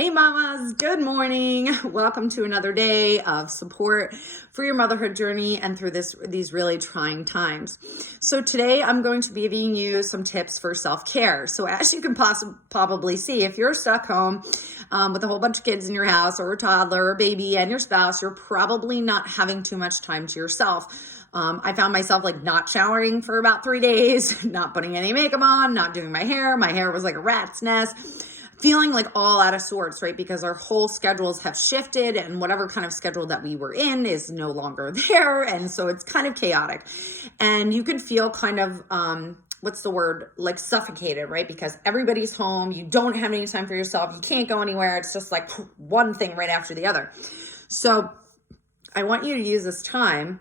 Hey mamas, good morning. Welcome to another day of support for your motherhood journey and through these really trying times. So today I'm going to be giving you some tips for self-care. So as you can probably see, if you're stuck home with a whole bunch of kids in your house or a toddler or a baby and your spouse, you're probably not having too much time to yourself. I found myself like not showering for about 3 days, not putting any makeup on, not doing my hair. My hair was like a rat's nest. Feeling like all out of sorts, right? Because our whole schedules have shifted and whatever kind of schedule that we were in is no longer there. And so it's kind of chaotic. And you can feel kind of, like suffocated, right? Because everybody's home. You don't have any time for yourself. You can't go anywhere. It's just like one thing right after the other. So I want you to use this time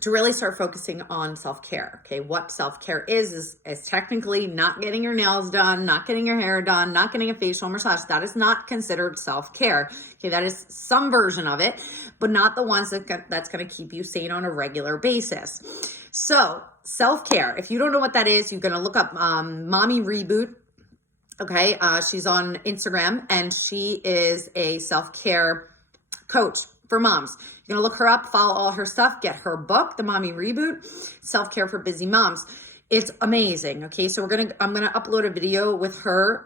to really start focusing on self-care. Okay, what self-care is technically not getting your nails done, not getting your hair done, not getting a facial massage. That is not considered self-care. Okay, that is some version of it, but not the ones that's going to keep you sane on a regular basis. So self-care, if you don't know what that is, you're going to look up Mommy Reboot. Okay, she's on Instagram and she is a self-care coach for moms. You're going to look her up, follow all her stuff, get her book, The Mommy Reboot, Self-Care for Busy Moms. It's amazing. Okay, so I'm going to upload a video with her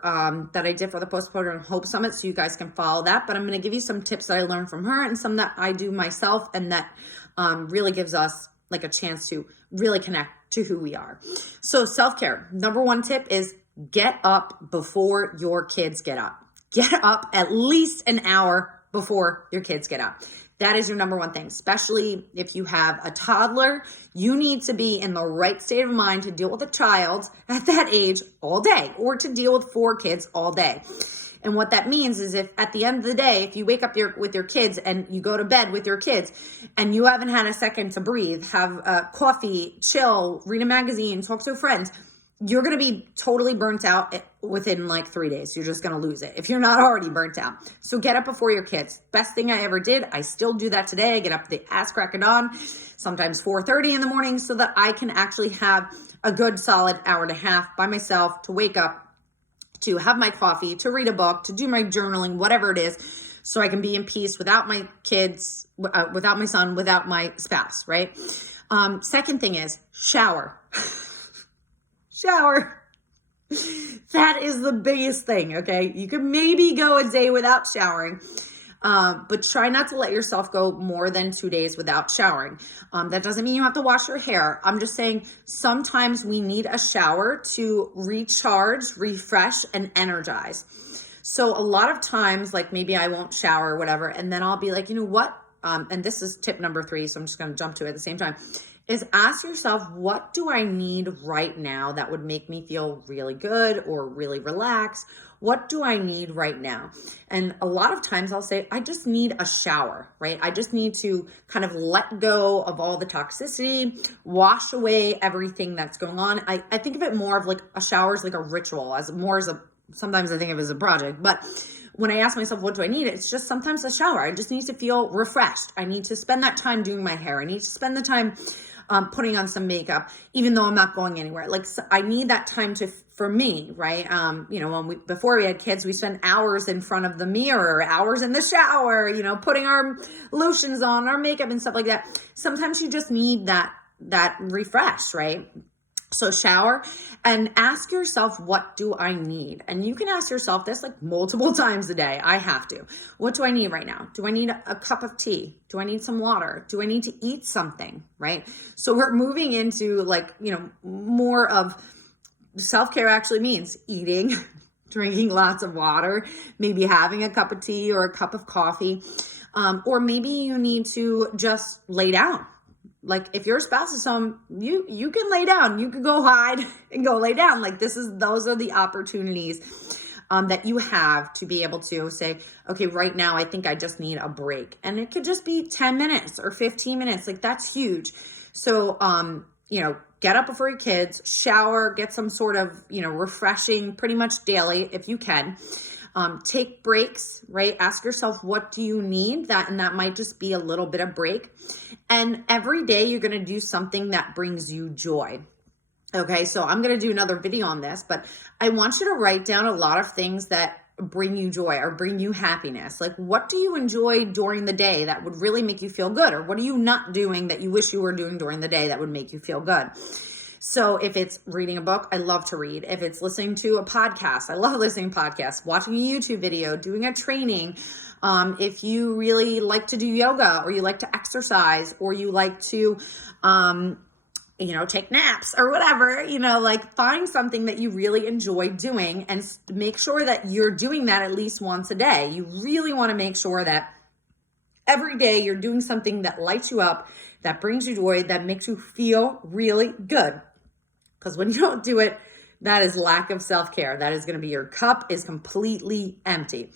that I did for the Postpartum Hope Summit so you guys can follow that. But I'm going to give you some tips that I learned from her and some that I do myself and that really gives us like a chance to really connect to who we are. So self-care, number one tip is get up before your kids get up. Get up at least an hour before your kids get up. That is your number one thing, especially if you have a toddler. You need to be in the right state of mind to deal with a child at that age all day or to deal with 4 kids all day. And what that means is if at the end of the day, if you wake up with your kids and you go to bed with your kids and you haven't had a second to breathe, have coffee, chill, read a magazine, talk to friends, you're going to be totally burnt out within like 3 days. You're just going to lose it if you're not already burnt out. So get up before your kids. Best thing I ever did. I still do that today. I get up the ass crack of dawn, sometimes 4:30 in the morning so that I can actually have a good solid hour and a half by myself to wake up, to have my coffee, to read a book, to do my journaling, whatever it is, so I can be in peace without my kids, without my son, without my spouse, right? Second thing is shower. Shower. That is the biggest thing, okay? You could maybe go a day without showering, but try not to let yourself go more than 2 days without showering. That doesn't mean you have to wash your hair. I'm just saying sometimes we need a shower to recharge, refresh, and energize. So a lot of times, like maybe I won't shower or whatever, and then I'll be like, you know what? And this is tip number 3, so I'm just going to jump to it at the same time. Is ask yourself, what do I need right now that would make me feel really good or really relaxed? What do I need right now? And a lot of times I'll say, I just need a shower, right? I just need to kind of let go of all the toxicity, wash away everything that's going on. I think of it more of like a shower is like a ritual, sometimes I think of it as a project, but when I ask myself, what do I need? It's just sometimes a shower. I just need to feel refreshed. I need to spend that time doing my hair. I need to spend the time putting on some makeup, even though I'm not going anywhere. Like I need that time for me, right? Before we had kids, we spent hours in front of the mirror, hours in the shower, putting our lotions on, our makeup and stuff like that. Sometimes you just need that refresh, right? So shower and ask yourself, what do I need? And you can ask yourself this like multiple times a day. I have to. What do I need right now? Do I need a cup of tea? Do I need some water? Do I need to eat something? Right? So we're moving into more of self-care actually means eating, drinking lots of water, maybe having a cup of tea or a cup of coffee. Or maybe you need to just lay down. Like if your spouse is home, you can lay down. You can go hide and go lay down. Like those are the opportunities that you have to be able to say, okay, right now I think I just need a break. And it could just be 10 minutes or 15 minutes. Like that's huge. So, get up before your kids, shower, get some sort of, refreshing pretty much daily if you can. Take breaks, right? Ask yourself, what do you need? And that might just be a little bit of break. And every day you're going to do something that brings you joy. Okay, so I'm going to do another video on this, but I want you to write down a lot of things that bring you joy or bring you happiness? Like, what do you enjoy during the day that would really make you feel good? Or what are you not doing that you wish you were doing during the day that would make you feel good? So if it's reading a book, I love to read. If it's listening to a podcast, I love listening to podcasts, watching a YouTube video, doing a training. If you really like to do yoga, or you like to exercise, or you like to, take naps or whatever, like find something that you really enjoy doing and make sure that you're doing that at least once a day. You really want to make sure that every day you're doing something that lights you up, that brings you joy, that makes you feel really good. Because when you don't do it, that is lack of self-care. That is going to be, your cup is completely empty.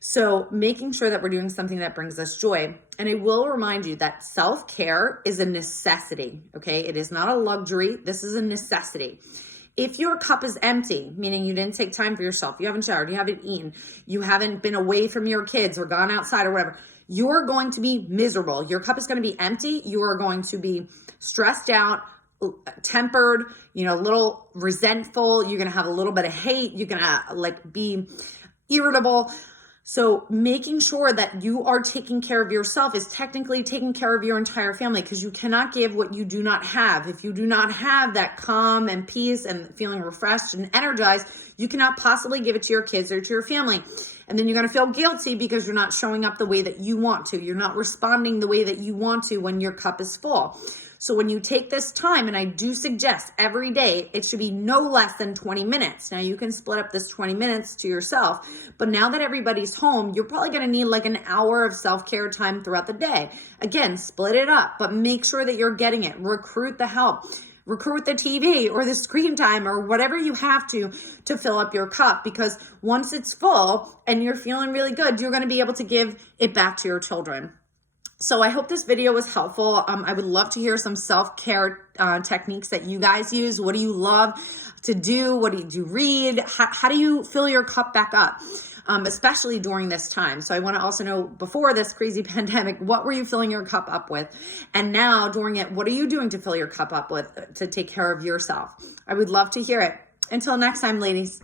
So making sure that we're doing something that brings us joy. And I will remind you that self-care is a necessity, okay? It is not a luxury. This is a necessity. If your cup is empty, meaning you didn't take time for yourself, you haven't showered, you haven't eaten, you haven't been away from your kids or gone outside or whatever, you're going to be miserable. Your cup is going to be empty. You are going to be stressed out, tempered, a little resentful. You're going to have a little bit of hate. You're going to be irritable. So making sure that you are taking care of yourself is technically taking care of your entire family, because you cannot give what you do not have. If you do not have that calm and peace and feeling refreshed and energized, you cannot possibly give it to your kids or to your family. And then you're going to feel guilty because you're not showing up the way that you want to. You're not responding the way that you want to when your cup is full. So when you take this time, and I do suggest every day, it should be no less than 20 minutes. Now you can split up this 20 minutes to yourself, but now that everybody's home, you're probably going to need like an hour of self-care time throughout the day. Again, split it up, but make sure that you're getting it. Recruit the help. Recruit the TV or the screen time or whatever you have to fill up your cup, because once it's full and you're feeling really good, you're going to be able to give it back to your children. So I hope this video was helpful. I would love to hear some self-care techniques that you guys use. What do you love to do? What do you read? How do you fill your cup back up? Especially during this time. So I want to also know, before this crazy pandemic, what were you filling your cup up with? And now during it, what are you doing to fill your cup up with to take care of yourself? I would love to hear it. Until next time, ladies.